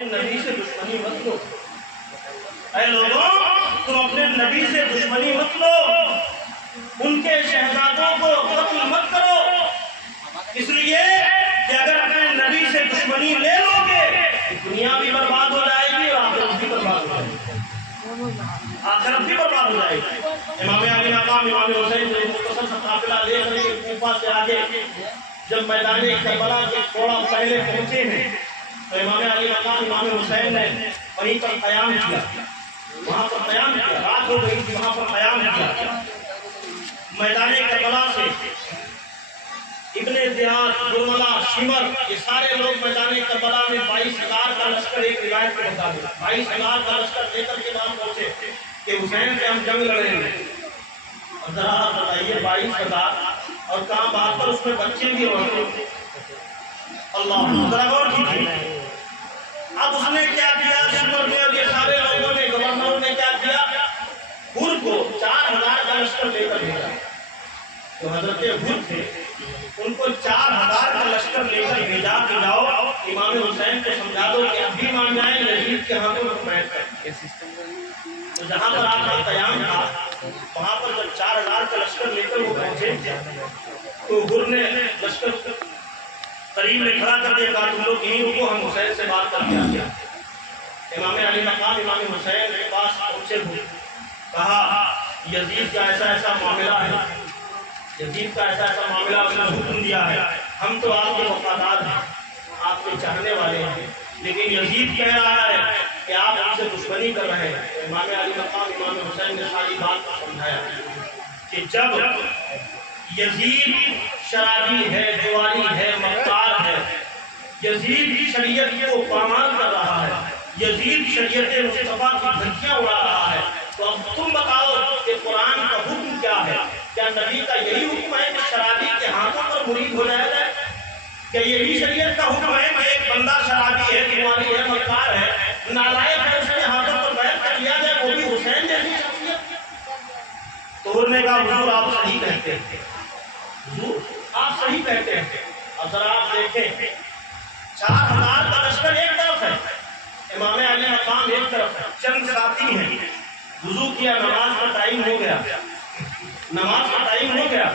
نبی سے دشمنی مت لو۔ اے لوگوں، تم اپنے نبی سے دشمنی مت لو، ان کے شہزادوں کو قتل مت کرو، اس لیے کہ اگر اپنے نبی سے دشمنی لے لو گے دنیا بھی برباد ہو جائے گی اور آخرت بھی برباد ہو جائے گی، آخرت بھی برباد ہو جائے گی۔ امام علی مقام امام حسین نے مختصر سا قافلہ لے کر کے کوفہ سے آگے جب میدان کربلا کے تھوڑا پہلے پہنچے ہیں تو امام علی مقام امام حسین نے وہیں پر قیام کیا، وہاں پر قیام کیا، رات ہو گئی تھی، وہاں پر قیام کیا۔ میدان کربلا سے ابن زیاد، برملا، شمر، یہ سارے لوگ میدان کربلا میں 22,000 کا لشکر، ایک روایت کے مطابق 22,000 کا لشکر لے کر کے وہاں پہنچے کہ حسین سے ہم جنگ لڑیں گے۔ اور ذرا بتائیے 22,000 اور کہاں بات پر اس میں بچے بھی ہوتے، اللہ ذرا غور کیجیے۔ اب اس نے کیا کیا، شمر نے اور یہ سارے لوگوں نے، گورنر نے کیا کیا، ہر کو 4,000 کا لشکر لے کر بھیجا۔ جو حضرت ہر تھے ان کو 4,000 کا لشکر لے کر بھیجا کہ جاؤ امام حسین کو سمجھا دو کہ اب بھی مان جائیں، یزید کے ہاتھوں میں بیٹھ کر۔ تو جہاں پر آپ کا قیام تھا وہاں پر جب 4,000 کا لشکر لے کر وہ پہنچے تو ہر نے لشکر قریب میں کھڑا کر دیا، کہا تم لوگ یہیں رکو، ہم حسین سے بات کر کے آتے ہیں۔ امام علی مقام امام حسین کے پاس پہنچے ہوئے، کہا یزید کا ایسا ایسا معاملہ ہے، یزید کا ایسا ایسا معاملہ اس نے حکم دیا ہے، ہم تو آپ کے وفادار ہیں، آپ کے چاہنے والے ہیں، لیکن یزید کہہ رہا ہے کہ آپ ہم سے دشمنی کر رہے ہیں۔ امام علی مقام امام حسین نے ساری بات کو سمجھایا کہ جب یزید شرابی ہے، دیوالی ہے، مکار ہے، یزید شریعت کو پامال کر رہا ہے، یزید شریعت مصطفیٰ کی دھجیاں اڑا رہا ہے، تو اب تم بتاؤ کہ قرآن کا حکم کیا ہے؟ کیا نبی کا یہی حکم ہے کہ شرابی کے ہاتھوں پر مرید ہو جایا جائے؟ کیا یہی شریعت کا حکم ہے کہ ایک بندہ شرابی ہے، دیوالی ہے، مکار ہے، نالائق ہے، اس کے ہاتھوں پر بیعت کر لیا جائے، وہ بھی حسین جیسی شخصیت؟ تو انہوں نے کہا حضور آپ صحیح کہتے ہیں، حضور آپ صحیح کہتے ہیں۔ اب ذرا آپ دیکھیں 4,000 کا لشکر ایک طرف ہے، امام علی مقام ایک طرف ہے، چند ساتھی ہیں، وضو کیا، نماز کا ٹائم ہو گیا، نماز کا ٹائم ہو گیا،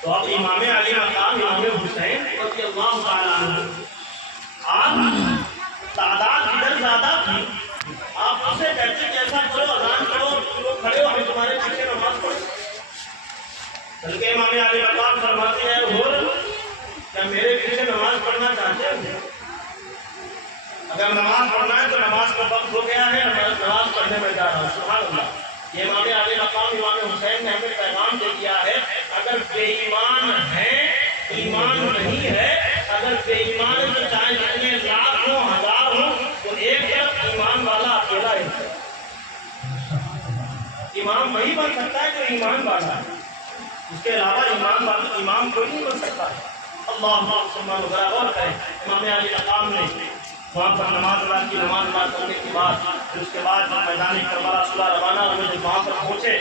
تو اب امام علی مقام امام حسین رضی اللہ تعالیٰ عنہ، آپ تعداد ادھر زیادہ تھی، آپ اسے کہتے کہ ایسا کرو، اذان کرو، تم لوگ کھڑے ہو، ہم تمہارے پیچھے نماز پڑھیں۔ بلکہ امام علی مقام فرماتے ہیں حضور کیا میرے پیچھے نماز پڑھنا چاہتے ہیں؟ اگر نماز پڑھنا ہے تو نماز کا وقت ہو گیا ہے، نماز پڑھنے میں جا رہا ہوں۔ سبحان اللہ، یہ امام علی مقام امام حسین نے ہمیں پیغام دے دیا ہے، اگر بے ایمان ہے، ایمان نہیں ہے، اگر بے ایمان تو چاہے جتنے لاکھ ہوں، ہزار ہوں، تو ایک طرف ایمان والا اکیلا ہے۔ امام وہی بن سکتا ہے جو ایمان والا ہے، اس کے علاوہ ایمان والا امام کوئی نہیں بن سکتا۔ اللہ مسلمان وغیرہ غور کریں، امام علی مقام نے وہاں پر نماز ادا کی، نماز ادا کرنے کے بعد پھر اس کے بعد میدان کربلا صلح روانہ ہوئے، جب وہاں پر پہنچے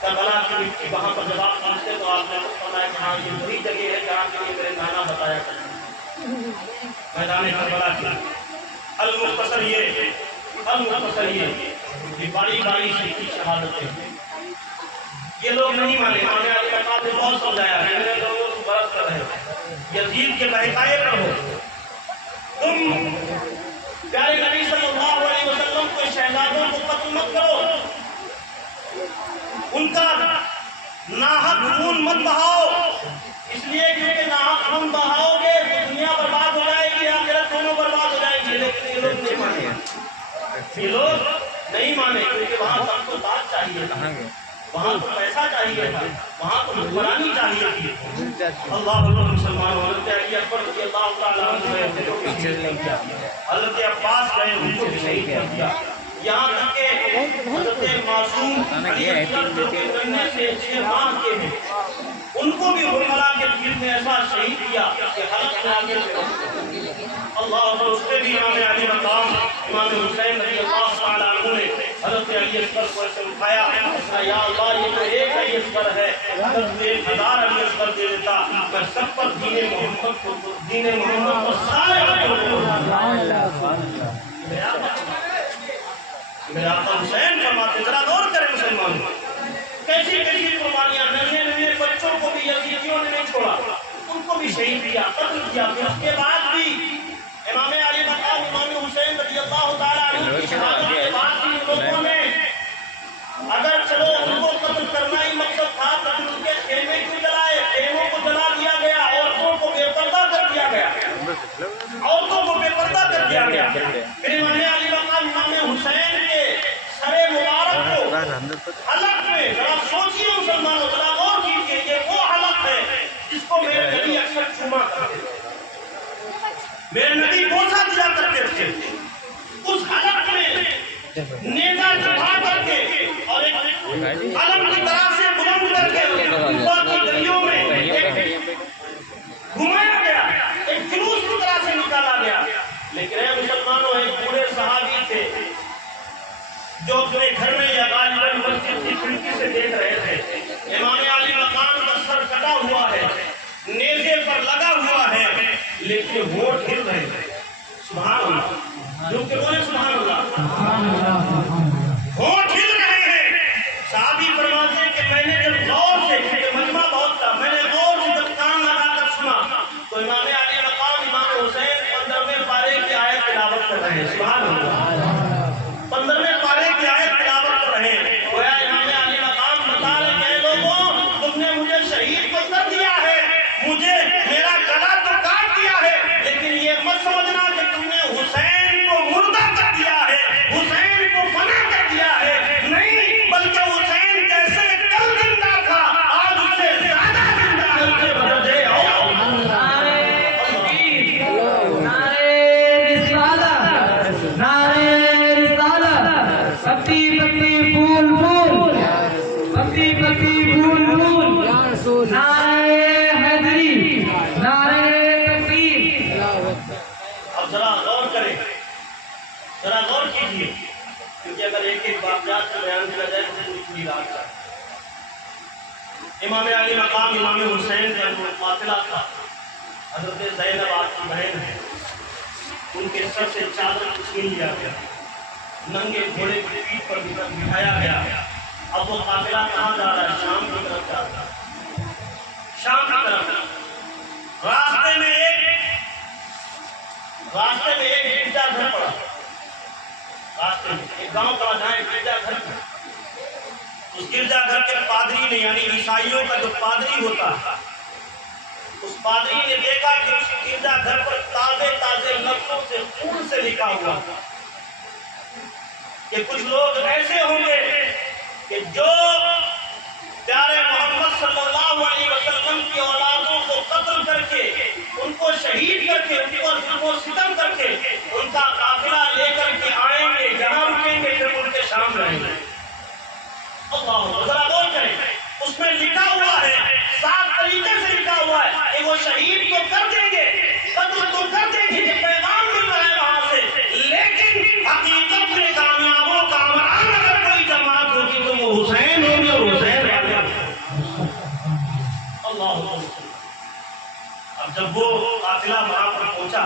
کربلا کی مٹی وہاں پر جب آپ پہنچتے تو آپ نے فرمایا کہ ہاں یہ وہی جگہ ہے جہاں کے لیے میرے نانا بتایا کرتے ہیں، میدان کربلا کی۔ المختصر یہ باری باری سے کی شہادتیں، یہ لوگ نہیں مانے، امام علی مقام نے بہت سمجھایا ہے، میرے لوگوں کو برس کر رہے یزید کے بہکائے پر ہو، تم پیارے نبی صلی اللہ علیہ وسلم کے شہزادوں کو قتل مت کرو، ان کا ناحق خون مت بہاؤ، اس لیے کیونکہ ناحق خون بہاؤ گے تو دنیا برباد ہو جائے گی، آخرت دونوں برباد ہو جائیں گی۔ لیکن یہ لوگ نہیں مانے، یہ لوگ نہیں مانے، کیونکہ وہاں سب کو بات چاہیے تھا، وہاں تو پیسہ چاہیے تھا، وہاں تو حکمرانی چاہیے تھی۔ اللہ مسلمان حضرت علی اکبر رضی اللہ تعالیٰ عنہ، حضرت عباس گئے، ان کو شہید کر دیا، یہاں تک کہ حضرت معصوم علی اکبر کے جننے سے 6 ماہ کے ہیں، ان کو بھی حکمراں کے بھیڑ میں ایسا شہید کیا کہ حلق میں آگے اللہ، اور اس پہ بھی امام علی مقام امام حسین رضی اللہ تعالیٰ عنہ نے حضرت علی علی اصغر کو ایسے اٹھایا، یا اللہ یہ تو ایک علی اصغر ہے، اگر تو 1000 علی اصغر دے دیتا میں سب پر دین محمد کو سارے میرے آقا حسین فرماتے، ذرا غور کریں مسلمانوں، کیسی کیسی قربانیاں، ننھے بچوں کو بھی یزیدیوں نے نہیں چھوڑا، ان کو بھی شہید کیا، قتل کیا، پھر اس کے بعد بھی امام علی مقام امام حسین رضی اللہ تعالیٰ عنہ کی شہادت کے بعد بھی لوگوں نے اگر چلو ان کو قتل کرنا ہی مقصد تھا تو ان کے خیمے کیوں جلائے، خیموں کو جلا دیا گیا، عورتوں کو بے پردہ کر دیا گیا، عورتوں کو بے پردہ کر دیا گیا، پھر امام علی مقام امام حسین کے سر مبارک کو حلق میں، ذرا سوچیے مسلمانوں، ذرا غور کیجیے، یہ وہ حلق ہے جس کو میرے نبی اکثر چوما کرتے تھے، میرے نبی بوسہ دیا کرتے تھے، اس حلق میں نیزہ چڑھا کر کے اور ایک علم کی طرح سے بلند کر کے کوفہ کی گلیوں میں گھمایا گیا، ایک جلوس کی طرح سے نکالا گیا، لیکن اے مسلمانوں ایک بوڑھے صحابی تھے جو اپنے گھر میں یا غالباً مسجد کی کھڑکی سے دیکھ رہے تھے، امام علی مقام کا سر کٹا ہوا ہے، نیزے پر لگا ہوا ہے، لیکن ہونٹ ہل رہے ہیں، سبحان اللہ، جو کہ بولے سبحان اللہ، ہونٹ ہل رہے ہیں، صحابی فرماتے ہیں کہ میں نے جب غور سے، کہ مجمع بہت تھا، میں نے غور سے جب کان لگا کر سنا تو امام علی مقام امام حسین 15ویں پارے کی آیت تلاوت کر رہے ہیں، سبحان اللہ، 15ویں پارے کی آیت تلاوت کر رہے ہیں، گویا امام علی مقام بتا رہے ہیں لوگوں تم نے مجھے شہید تو کر دیا ہے، مجھے میرا گلا تو کاٹ دیا ہے، لیکن یہ مت سمجھنا کہ تم نے حسین کو مردہ کر دیا ہے، حسین کو فنا کر دیا ہے، نہیں، بلکہ حسین جیسے کل زندہ تھا آج اس سے زیادہ زندہ ہے، اس سے بدلے آؤ، نعرہ تکبیر، نعرہ رسالت، نعرہ رسالت، پتی پتی پھول پھول، پتی پتی پھول پھول، نعرہ حیدری، نعرہ تکبیر۔ اب ذرا غور کریں، ذرا غور کیجیے، کیونکہ اگر ایک ایک واقعات کو بیان کیا جائے تو پوری رات کا امام علی مقام امام حسین کا جو قاتلہ تھا حضرت زینب آپ کی بہن ہے، ان کے سر سے چادر چھین لیا گیا، ننگے گھوڑے کی پیٹھ پر بٹھایا گیا، اب وہ قافلہ کہاں جا رہا ہے؟ شام کی طرف جا رہا ہے، شام کی طرف، راستے میں ایک گرجا گھر پڑا، راستے میں ایک گاؤں کا جہاں گرجا گھر پڑا، اس گرجا گھر کے پادری نے، یعنی عیسائیوں کا جو پادری ہوتا ہے، اس پادری نے دیکھا کہ اس گرجا گھر پر تازے تازے لفظوں سے خون سے لکھا ہوا کہ کچھ لوگ ایسے ہوں گے کہ جو پیارے محمد صلی اللہ علیہ وسلم کی اولادوں کو قتل کر کے، ان کو شہید کر کے، ان کو ظلم و ستم کر کے، ان کا قافلہ لے کر کے آئیں گے، یہاں رکیں گے، پھر ان کے شام رہیں گے۔ اللہ ذرا غور کریں، اس میں لکھا ہوا ہے، صاف طریقے سے لکھا ہوا ہے کہ وہ شہید کو کر دیں گے، قتل کو کر دیں گے، یہ پیغام مل رہا ہے وہاں سے، لیکن حقیقت میں کامیاب و کامران اگر کوئی جماعت ہوگی تو وہ حسین ہوگی اور حسین رہے گا۔ اللہ اب جب وہ قافلہ وہاں پر پہنچا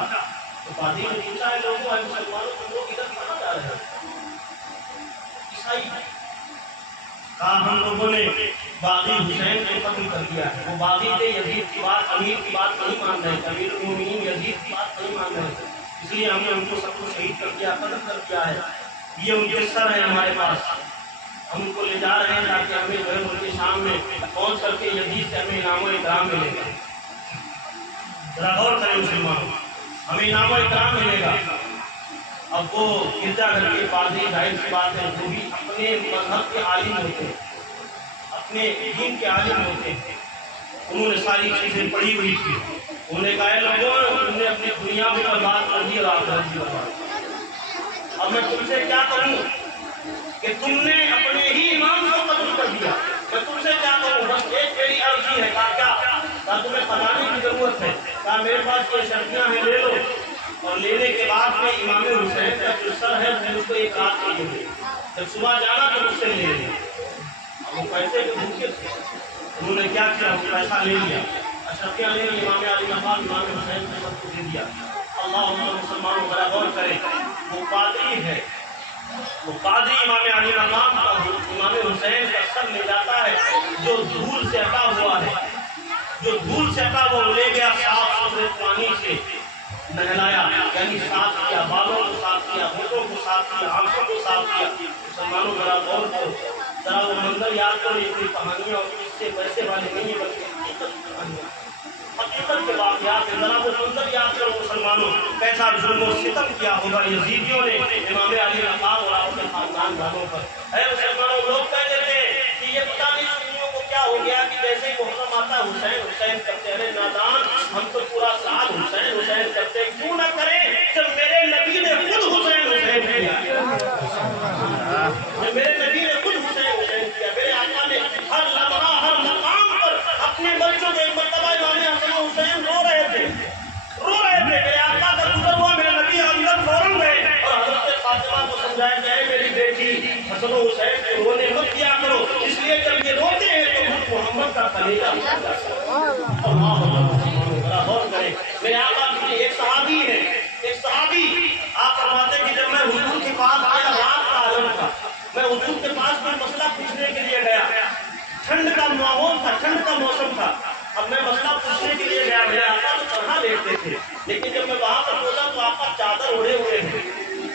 تو پادری نے پوچھا ہے لوگوں، اے مسلمانوں، تم لوگ ادھر کہاں جا رہے ہیں؟ عیسائی کہا ہم لوگوں نے باغی حسین کو قتل کر دیا ہے، وہ باغی تھے، یزید کی بات، امیر کی بات نہیں مان رہے تھے، امیر المومنین یزید کی بات نہیں مان رہے تھے، اس لیے ہم نے ان کو سب کو شہید کر دیا، قتل کر دیا ہے، یہ ان کے سر ہیں ہمارے پاس، ہم ان کو لے جا رہے ہیں تاکہ ہمیں جو ہے ان کے شام میں پہنچ کر کے یزید سے ہمیں انعام و اکرام ملے گا۔ ذرا غور کریں مسلمان، ہمیں انعام و اکرام ملے گا۔ اب وہ گرجا گھر کے پادری، ظاہر سی بات ہے، جو بھی اپنے مذہب کے عالم ہوتے ہیں، اپنے دین کے عالم ہوتے ہیں، انہوں نے ساری چیزیں پڑھی ہوئی تھی، انہوں نے کہا لوگوں تم نے اپنی دنیا بھی برباد کر دی اور آخرت بھی برباد، اب میں تم سے کیا کروں کہ تم نے اپنے ہی امام کو قتل کر دیا، میں تم سے کیا کروں، بس ایک میری عرضی ہے، کہا تمہیں پتانے کی ضرورت ہے، کہا میرے پاس یہ شرطیاں ہیں، لے لو، اور لینے کے بعد میں امام حسین کا جو سر ہے میں اس کو ایک رات کے لیے دے، جب صبح جانا تو مجھ سے لے لیا. اب وہ پیسے کے بھوکے تھے. انہوں نے کیا کیا؟ وہ پیسہ لے لیا. اشرفیہ لے لی. امام علی نواز امام حسین نے سب کو دے دیا. اللہ مسلمانوں ذرا غور کریں. وہ پادری ہے, وہ پادری امام علی نواز کا امام حسین کا سر لے جاتا ہے جو دھول سے اٹا ہوا ہے, جو دھول سے اٹا وہ لے گیا, صاف ستھرے پانی سے نہلایا, یعنی صاف کیا, بالوں کو صاف کیا, ہونٹوں کو صاف کیا, آنکھوں کو صاف کیا. مسلمانوں ذرا غور کرو, ذرا وہ منظر یاد کرو. یہ کوئی کہانیاں اور اس سے پیسے والے نہیں ہیں, بلکہ حقیقت کی کہانیاں, حقیقت کے واقعات ہیں. ذرا وہ منظر یاد کرو مسلمانوں, کیسا ظلم و ستم کیا ہوگا یزیدیوں نے امام علی مقام اور آپ کے خاندان والوں پر. اے مسلمانوں, لوگ کہتے تھے کہ یہ پتہ نہیں سنیوں کو کیا ہو گیا کہ جیسے ہی محرم آتا حسین حسین کرتے. ارے نادان, ہم تو پورا سال حسین حسین کرتے, کیوں نہ کریں جب میرے نبی نے خود حسین حسین کیا, جب میرے نبی نے خود حسین حسین کیا. میرے آقا نے ہر لمحہ ہر مقام پر اپنے بچوں کو, ایک مرتبہ امام حسن و حسین رو رہے تھے. میرے آقا کا گزر ہوا, میرے نبی اندر فوراً گئے اور حضرت فاطمہ کو سمجھایا کہ اے میری بیٹی, حسن و حسین کو رونے مت دیا کرو, اس لیے جب یہ روتے ہیں تو محمد کا کلیجہ غور کریں. میرے آقا کی ایک صحابی ہے, ایک صحابی, آپ فرماتے کہ جب میں حضور کے پاس آیا, رات کا عالم تھا, میں حضور کے پاس کوئی مسئلہ پوچھنے کے لیے گیا. ٹھنڈ کا ماحول تھا, ٹھنڈ کا موسم تھا. اب میں مسئلہ پوچھنے کے لیے گیا, میرے آقا تو پڑھا دیتے تھے, لیکن جب میں وہاں پر پہنچا تو آقا چادر اوڑھے ہوئے ہیں,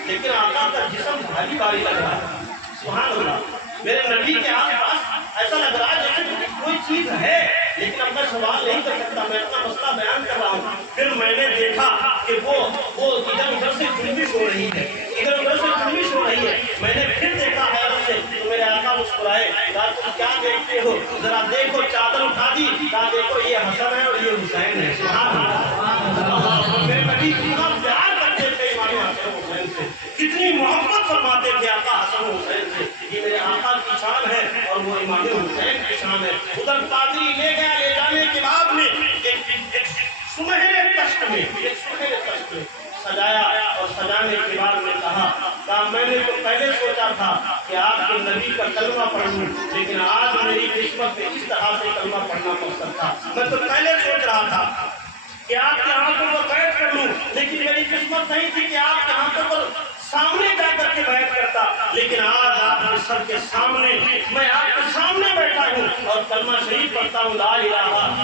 لیکن آقا کا جسم بھاری بھاری لگ رہا ہے. سبحان اللہ, میرے نبی کے آس پاس ایسا لگ رہا ہے جیسے کوئی چیز ہے, لیکن اب میں سوال نہیں کر سکتا, میں اپنا مسئلہ بیان کر رہا ہوں. پھر میں نے دیکھا کہ وہ ادھر ادھر سے جنبش ہو رہی ہے, ادھر ادھر سے جنبش ہو رہی ہے. میں نے پھر دیکھا حیرت سے, تو میرے آقا مسکرائے, کہا تم کیا دیکھتے ہو, ذرا دیکھو. چادر اٹھا دی, کہا دیکھو یہ حسن ہے اور یہ حسین ہے. سبحان اللہ, میرے نبی کتنا پیار کرتے تھے امام حسن حسین سے, کتنی محبت فرماتے تھے آقا حسن حسین سے. یہ میرے آقا کی شان ہے اور وہ امام حسین کی شان ہے. ادھر پادری لے گیا, لے جانے کے بعد میں ایک سنہرے کشت میں سجایا, اور سجانے کے بعد میں کہا میں نے تو پہلے سوچا تھا کہ آپ کے نبی کا کلمہ پڑھ لوں, لیکن آج میری قسمت میں اس طرح سے کلمہ پڑھنا مقصد تھا. میں تو پہلے سوچ رہا تھا کہ آپ کے ہاتھوں پر بیعت کر لوں, لیکن میری قسمت نہیں تھی کہ آپ کے ہاتھوں پر سامنے جا کر کے بیعت کرتا. لیکن آج آپ کے سر کے سامنے, میں آپ کے سامنے بیٹھا ہوں اور کلمہ شریف پڑھتا ہوں, لا الہ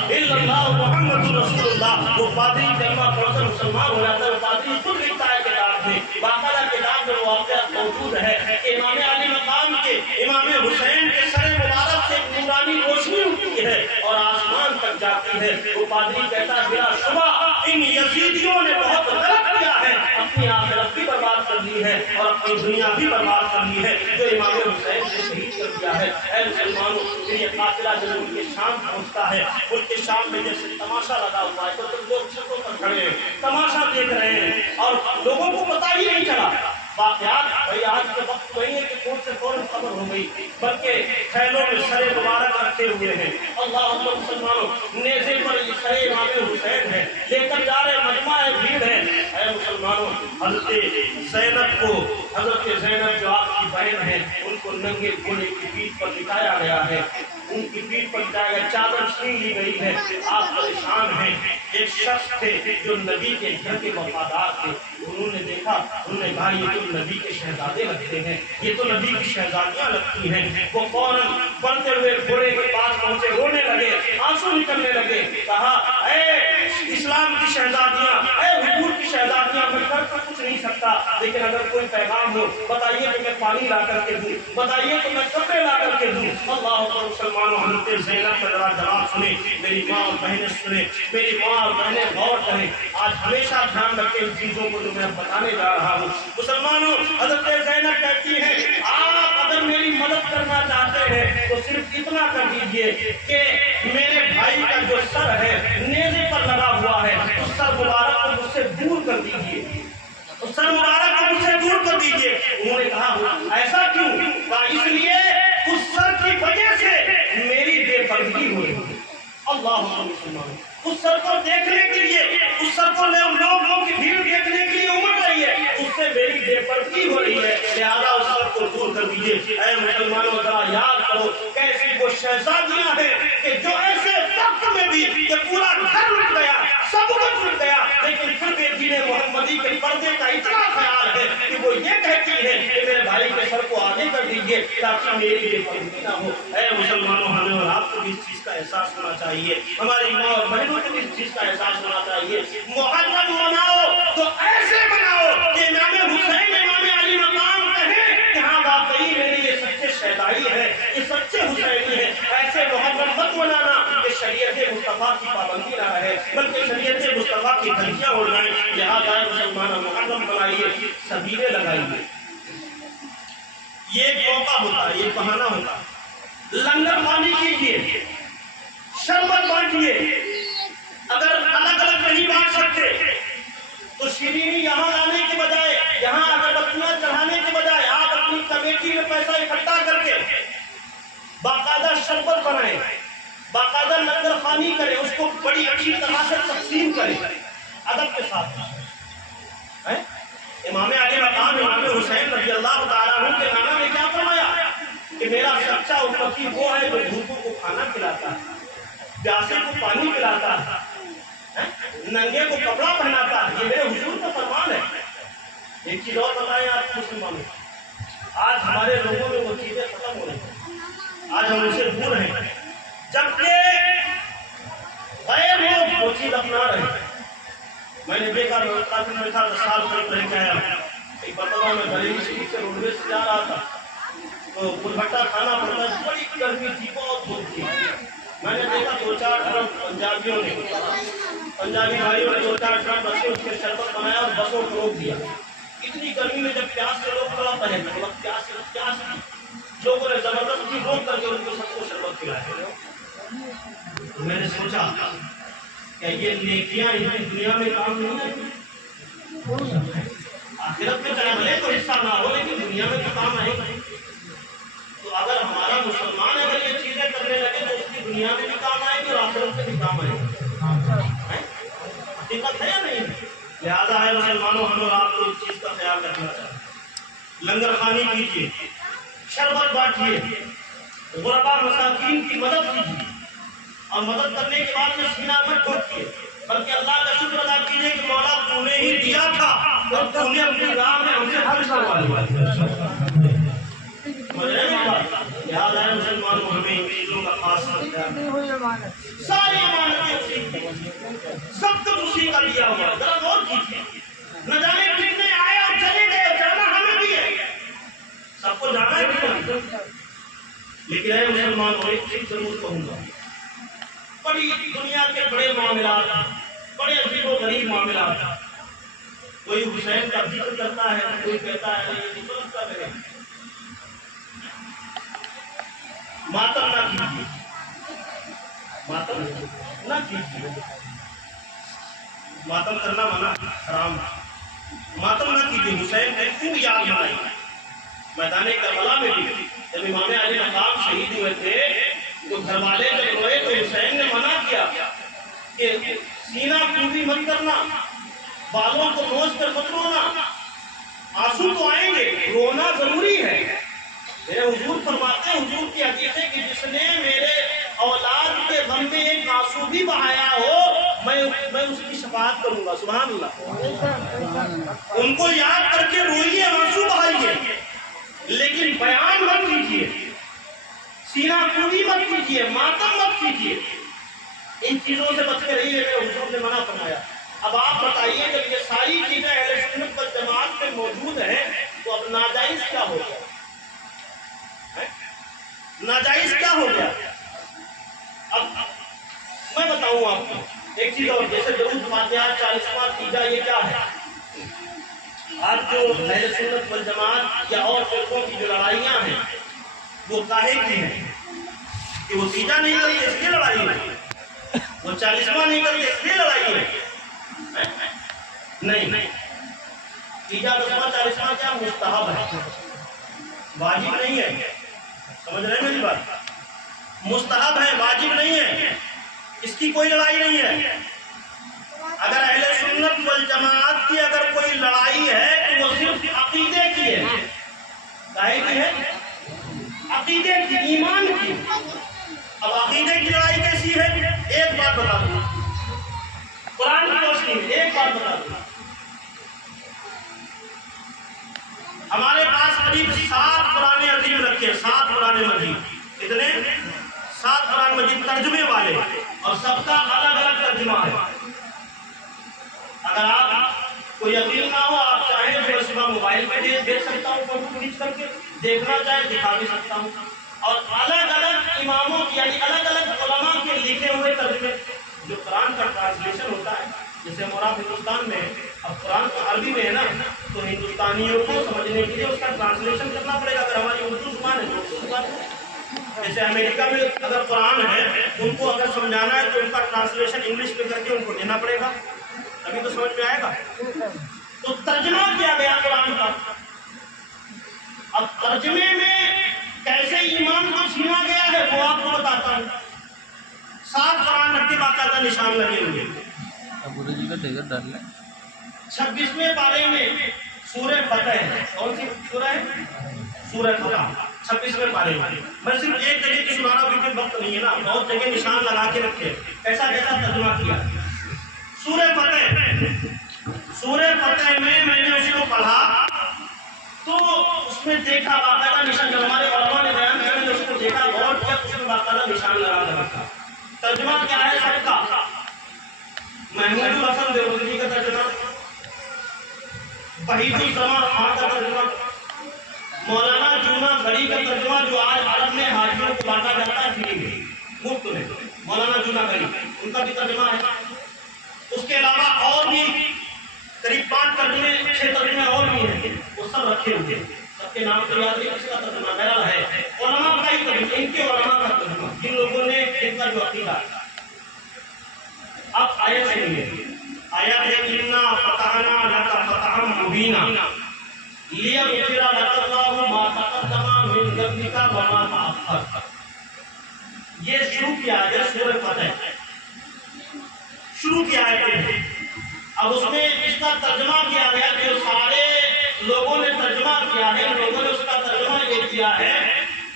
الا اللہ محمد رسول اللہ. وہ پادری کلمہ پڑھ کر مسلمان ہو جاتا ہے. وہ پادری خود لکھتا ہے کتاب میں, باقاعدہ کتاب میں وہ واقعہ موجود ہے کہ امام علی مقام کے امام حسین کے سر مبارک سے نورانی روشنی اٹھتی ہے اور آسمان تک جاتی ہے. وہ پادری کہتا ہے بلا شبہ ان یزیدیوں نے بہت غلط کیا ہے, اپنی آخرت بھی برباد کر لی ہے اور اپنی دنیا بھی برباد کر لی ہے, جو امام حسین سے شہید کر دیا ہے. اے مسلمانوں, یہ قافلہ جب ان کے شام پہنچتا ہے, ان کے شام میں جیسے تماشا لگا ہوا ہے, تو لوگ چھتوں پر کھڑے ہیں, تماشا دیکھ رہے ہیں اور لوگوں کو پتہ ہی نہیں چلا. واقعات بھائی آج کے وقت نہیں ہے کہ کون سے فوراً خبر ہو گئی, بلکہ خیلوں میں سر مبارک رکھے ہوئے ہیں. اللہ اکبر مسلمانوں, نیزے پر یہ سر امام حسین ہے, لے کر جا رہے, مجمع ہے, بھیڑ ہے. اے مسلمانوں, حضرت زینب کو, حضرت زینب جو آپ کی بہن ہے, ان کو ننگے گھوڑے کی پیٹھ پر لٹایا گیا ہے, ان کی پیٹھ پر لٹایا گیا, چادر چھین لی گئی ہے. آپ پریشان ہیں. ایک شخص تھے جو نبی کے گھر کے وفادار تھے, انہوں نے دیکھا, انہوں نے کہا یہ تو نبی کے شہزادے لگتے ہیں, یہ تو نبی کی شہزادیاں لگتی ہیں. وہ فوراً بڑھتے ہوئے گھوڑے کے پاس پہنچے, رونے لگے, آنسو نکلنے لگے. کہا اے اسلام کی شہزادیاں, اے حضور کی شہزادیاں, میں کر تو کچھ نہیں سکتا, لیکن اگر کوئی پیغام ہو بتائیے کہ میں پانی لا کر کے دوں, بتائیے کہ میں کپڑے لا کر کے دوں. اللہ اکبر مسلمانوں, حضرت زینب کا ذرا جواب سنیں, میری ماں اور بہنیں سنیں, میری ماں اور بہنیں غور کریں. آج ہمیشہ دھیان رکھیں ان چیزوں کو جو میں بتانے جا رہا ہوں. مسلمانوں, حضرت زینب کہتی ہے آپ اگر میری مدد کرنا چاہتے ہیں تو صرف اتنا کر دیجئے کہ میرے بھائی کا جو سر ہے نیزے پر لگا ہوا ہے, اس سر مبارک کو مجھ سے دور کر دیجئے, اس سر مبارک کو مجھ سے دور کر دیجئے. انہوں نے کہا ایسا کیوں؟ کہا اس لیے اس سر کی وجہ سے میری بے پردگی ہو رہی ہے. اللہ مسلمانوں, اس سر کو دیکھنے کے لیے, اس سر کو لوگوں کی بھیڑ دیکھنے کے لیے امڑ رہی ہے, اس سے میری بے پردگی ہو رہی ہے، لہذا اس سب کو دور کر دیجیے۔ اے مسلمانوں ذرا یاد کرو کیسی وہ شہزادیاں ہیں کہ جو ایسے وقت میں بھی کہ پورا گھر لٹ گیا، سب کچھ لٹ گیا، لیکن پھر بھی دین محمدی کے پردے کا اتنا خیال ہے کہ وہ یہ کہتی ہے کہ میرے بھائی کے سر کو آگے کر دیجیے تاکہ میری بے پردگی نہ ہو۔ اے مسلمانوں، ہمیں اور آپ کو بھی اس چیز کا احساس ہونا چاہیے، ہماری ماں اور بہنوں کو بھی اس چیز کا احساس ہونا چاہیے۔ محرم مناؤ تو ایسے مناؤ کہ امام حسین امام علی مقام کہیں کہ ہاں واقعی میرے یہ سچے شہدائی ہے، یہ سچے حسینی ہے۔ ایسے محرم مت منانا کہ شریعت مصطفیٰ کی پابندی نہ رہے بلکہ شریعت مصطفیٰ کی دھمکیاں ہو جائیں۔ لہٰذا مسلمانوں محرم منائیے، سبیلے لگائیے۔ یہ ایک موقع ہوتا ہے، یہ بہانہ ہوتا ہے۔ لنگر پانی کیجیے، شربت بانٹیے، اگر الگ الگ نہیں بانٹ سکتے تو شیرینی یہاں لانے کے بجائے، یہاں اگربتیاں چڑھانے کے بجائے آپ اپنی کمیٹی میں پیسہ اکٹھا کر کے باقاعدہ شربت بنائیں، باقاعدہ لنگر خوانی کریں، اس کو بڑی اچھی طرح سے تقسیم کریں ادب کے ساتھ۔ امام علی مقام امام حسین رضی اللہ تعالیٰ عنہ کے نانا نے کیا فرمایا کہ میرا سچا امتی وہ ہے جو بھوکوں کو کھانا کھلاتا ہے، پیاسے کو پانی پلاتا ہے، ننگے کو کپڑا پہناتا ہے۔ یہ میرے حضور کا فرمان ہے۔ ایک چیز اور بتائیں آپ مسلمانوں، آج ہمارے لوگوں میں وہ چیزیں ختم ہو رہی ہیں، آج ہم ان سے دور ہیں، جبکہ غیر لوگ وہ چیز اپنا رہے ہیں۔ میں نے دیکھا میں 10 سال قریب رہ کے آیا، ایک مرتبہ میں بریلی شریف سے روڈویز سے جا رہا تھا تو پھلبھٹا کھانا پڑتا، بڑی گرمی تھی، بہت دھوپ تھی۔ میں نے دیکھا 2-4 ڈرم پنجابیوں نے، پنجابی بھائیوں نے 2-4 ڈرم رکھے، اس کے شربت بنایا اور بسوں کو روک دیا۔ اتنی گرمی میں جب پیاس سے لوگ تھوڑا پہنچے، وقت پیاس لوگوں نے زبردستی روک کر کے ان کو سب کو شربت پلایا۔ میں نے سوچا کہ یہ نیکیاں اتنی دنیا میں کام نہیں ہے، آخرت میں چاہے بھلے تو حصہ نہ ہو لیکن دنیا میں تو کام آئے گا۔ تو اگر ہمارا مسلمان اگر یہ چیزیں کرنے لگے تو اس کی دنیا میں بھی کام آئے گی اور آخرت میں بھی کام آئے گی۔ حقیقت ہے یا نہیں؟ لہٰذا ہے مسلمانوں، ہم اور آپ کو اس چیز کا خیال رکھنا چاہیے۔ لنگر خوانی کیجیے، شربت بانٹیے، غربا مساکین کی مدد کیجیے، اور مدد کرنے کے بعد میں سینہ مت ٹھوکیے بلکہ اللہ کا شکر ادا کیجیے کہ مولا تو نے ہی دیا تھا اور تو نے اپنی راہ میں ہم سے خرچ کروا دیا۔ یاد ہے مسلمانوں، ہمیں ان چیزوں کا خاص خیال ہے۔ ساری امانتیں اسی کی، سب کچھ اسی کا لیا ہوا، ذرا غور کیجیے۔ نہ جانے کتنے آئے اور چلے گئے، جانا ہمیں بھی ہے، سب کو جانا ہے بھی، لیکن اے مسلمانوں ایک چیز ضرور کہوں گا، بڑی دنیا کے بڑے معاملات، بڑے عجیب و غریب معاملات، کوئی حسین کا ذکر کرتا ہے، کوئی کہتا ہے یہ ذکر کا ہے، ماتم نہ کیجیے، ماتم نہ کیجیے، ماتم کرنا منع حرام، ماتم نہ کیجیے۔ حسین نے خوب یاد بنائی، میدان کربلا میں بھی جب امام علی مقام شہید ہوئے تھے تو گھر والے جب روئے تو حسین نے منع کیا کہ سینہ پوری مت کرنا، بالوں کو نوچ کر مت رونا، آنسو تو آئیں گے، رونا ضروری ہے۔ میرے حضور فرماتے ہیں، حضور کی حدیث ہے کہ جس نے میرے اولاد کے غم میں ایک آنسو بھی بہایا ہو میں اس کی شفاعت کروں گا۔ سبحان اللہ۔ ان کو یاد کر کے روئیے، آنسو بہائیے، لیکن بیان مت کیجیے، سینہ پوری مت کیجیے، ماتم مت کیجیے، ان چیزوں سے بچ کے رہیے، میرے حضور نے منع فرمایا۔ اب آپ بتائیے جب یہ ساری چیزیں اہل سنت والجماعت میں موجود ہیں تو اب ناجائز کیا ہو گیا؟ ناجائز کیا ہو گیا؟ اب میں بتاؤں آپ کو ایک چیز اور، جیسے درود فاتحہ 40واں تیجا، یہ کیا ہے؟ آج جو اہل سنت والجماعت یا اور فرقوں کی جو لڑائیاں ہیں وہ کاہے کی ہیں کہ وہ تیجا نہیں کرتے اس لیے لڑائی ہے، وہ 40واں نہیں کرتے اس لیے لڑائی ہے؟ نہیں، تیجا 10واں 40واں کیا مستحب ہے، واجب نہیں ہے۔ سمجھ رہے ہیں میری بات؟ مستحب ہے، واجب نہیں ہے، اس کی کوئی لڑائی نہیں ہے۔ اگر اہل سنت والجماعت کی اگر کوئی لڑائی ہے تو وہ صرف عقیدے کی ہے. کائے کی ہے؟ عقیدے کی، ایمان کی. اب عقیدے کی لڑائی کیسی ہے؟ ایک بات بتا دوں، قرآن کی روشنی میں ایک بات بتا دوں. ہمارے پاس قریب 7 قرآن عظیم رکھے، 7 قرآن مجید. کتنے؟ 7 قرآن مجید ترجمے والے، اور سب کا الگ الگ ترجمہ ہے. اگر آپ کو یقین نہ ہو، آپ چاہیں تو صبح موبائل پہ دیکھ سکتا ہوں، فوٹو کھینچ کر کے دیکھنا چاہے دکھا بھی سکتا ہوں. اور الگ الگ اماموں کی یعنی الگ الگ علماء کے لکھے ہوئے ترجمے. جو قرآن کا ٹرانسلیشن ہوتا ہے، جیسے ہمارا ہندوستان میں اب قرآن عربی میں ہے نا، تو ہندوستانیوں کو سمجھنے کے لیے اس کا ٹرانسلیشن کرنا پڑے گا. اگر ہماری اردو زبان ہے تو اردو زبان ہے. جیسے امریکہ میں اگر قرآن ہے، ان کو اگر سمجھانا ہے تو ان کا ٹرانسلیشن انگلش میں کر کے ان کو دینا پڑے گا، تبھی تو سمجھ میں آئے گا. تو ترجمہ کیا گیا قرآن کا. اب ترجمے میں کیسے ایمان کو چھینا گیا ہے وہ آپ کو بتاتا ہوں. 7 قرآن رکھ کے باقاعدہ نشان لگے ہوئے. 26ویں پارے میں سورہ فتح ہے. کون سی سورہ ہے؟ سورہ فتح 26ویں پارے میں. میں صرف ایک جگہ کی سنا رہا ہوں کیونکہ وقت نہیں ہے نا، بہت جگہ نشان لگا کے رکھے کیسا کیسا ترجمہ کیا. سورہ فتح میں نے اس کو پڑھا تو اس میں دیکھا باقاعدہ نشان. جو ہمارے علماء نے بیان کیا، میں نے اس کو دیکھا، غور کیا، اس میں باقاعدہ نشان لگا رکھا. ترجمہ کیا ہے سب کا؟ محمود الحسن دیوبندی کا ترجمہ، وحید الزمان خان کا ترجمہ، مولانا جونا گھڑی کا ترجمہ جو آج عرب میں حاجیوں کو بانٹا جاتا ہے فری میں مفت میں، مولانا جونا گھڑی ان کا بھی ترجمہ ہے. اس کے علاوہ اور بھی قریب 5 ترجمے 6 ترجمے اور بھی ہیں، وہ سب رکھے ہوئے. سب کے نام تو یاد نہیں، کسی کا ترجمہ میرا ہے. علماء کا ہی ترجمہ، ان کے علماء کا ترجمہ، جن لوگوں نے ان کا جو عقیدہ ہے. اب آیت سنیے. آیت ہے اِنَّا فَتَحْنَا لَكَ فَتْحًا مُبِينًا لِيَغْفِرَ لَكَ اللَّهُ مَا تَقَدَّمَ مِن ذَنبِكَ وَمَا تَأَخَّرَ. یہ شروع کیا ہے سورہ فتح، شروع کیا ہے. اب اس میں اس کا ترجمہ کیا گیا، جو سارے لوگوں نے ترجمہ کیا ہے، لوگوں نے اس کا ترجمہ یہ کیا ہے،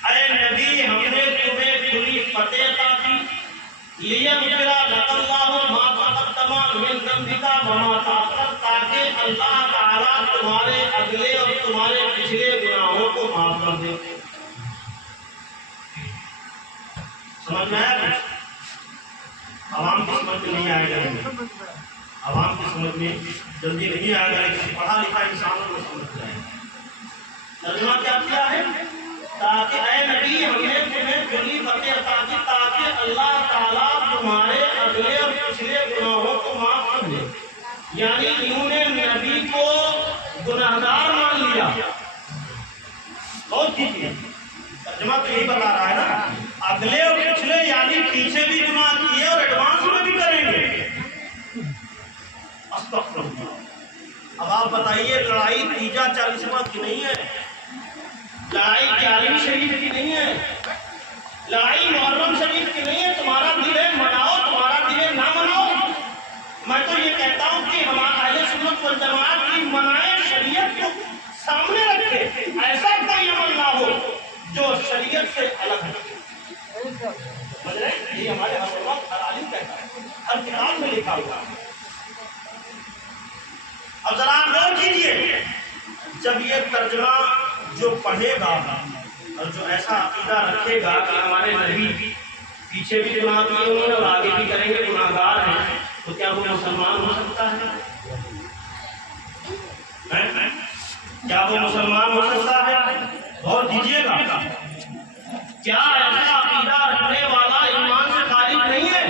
اے نبی ہم نے تمہیں کھلی فتح عطا کی، لِيَغْفِرَ لَكَ اللَّهُ مَا تَقَدَّمَ مِن ذَنبِكَ وَمَا تَأَخَّرَ، تاکہ اللہ تعالیٰ تمہارے اگلے اور تمہارے پچھلے گناہوں کو معاف کر دے. سمجھ میں آیا؟ عوام کی سمجھ میں نہیں آئے گا، عوام کی سمجھ میں جلدی نہیں آئے گا، لیکن پڑھا لکھا انسانوں کو سمجھ جائے گا. ترجمہ کیا ہے؟ تاکہ اے نبی ہم نے تمہیں کھلی فتح عطا کی، تاکہ اللہ تعالیٰ تمہارے اگلے اور پچھلے گناہوں کو معاف کر دے. یعنی انہوں نے نبی کو گناہگار مان لیا. بہت کیجیے، ترجمہ تو یہی بتا رہا ہے نا، اگلے اور پچھلے یعنی پیچھے بھی گناہ کیے اور ایڈوانس میں بھی کریں گے. استغفر اللہ. اب آپ بتائیے، لڑائی تیجا 40واں کی نہیں ہے، لڑائی 41 شریف کی نہیں ہے، لڑائی محرم شریف کی نہیں ہے. تمہارا دل ہے مناؤ، تمہارا دل ہے نہ مناؤ. میں تو یہ کہتا ہوں کہ ہمارا اہل سنت والجماعت کی منائے شریعت کو سامنے رکھے، ایسا کوئی عمل نہ ہو جو شریعت سے الگ ہے. یہ ہمارے ہر عالم کہتا ہے، ہر کتاب میں لکھا ہوا ہے. اب ذرا آپ غور کیجیے، جب یہ ترجمہ جو پڑھے گا اور جو ایسا عقیدہ رکھے گا کہ ہمارے نبی پیچھے بھی گناہ کیے انہوں نے اور آگے بھی کریں گے، گناہگار ہیں، تو کیا وہ مسلمان ہو سکتا ہے؟ کیا وہ مسلمان ہو سکتا ہے؟ غور کیجیے گا. کیا ایسا عقیدہ رکھنے والا ایمان سے خارج نہیں ہے؟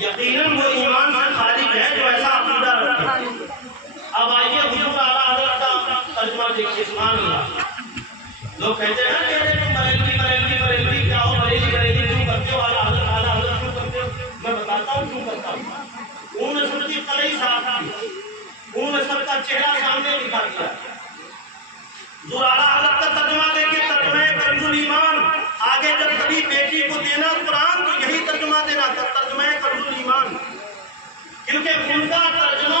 یقیناً وہ ایمان سے خارج ہے جو ایسا عقیدہ رکھے. اب آئیے حضور اعلیٰ حضرت کا ترجمہ دیکھیے. سبحان اللہ. لوگ کہتے ہیں کہ تم بریلوی کیا ہو، بریلی کیوں کرتے ہو، اعلیٰ حضرت کیوں کرتے ہو. میں بتاتا ہوں کیوں کرتا ہوں. اون نسل کی قلعی صاحب تھی، اون نسل کا چہرہ سامنے دکھا دیا. حضور اعلیٰ حضرت کا ترجمہ دیکھیے، ترجمہ کنز الایمان. آگے جب کبھی بیٹی کو دینا قرآن تو یہی ترجمہ دینا، ترجمہ کنز الایمان، کیونکہ ان کا ترجمہ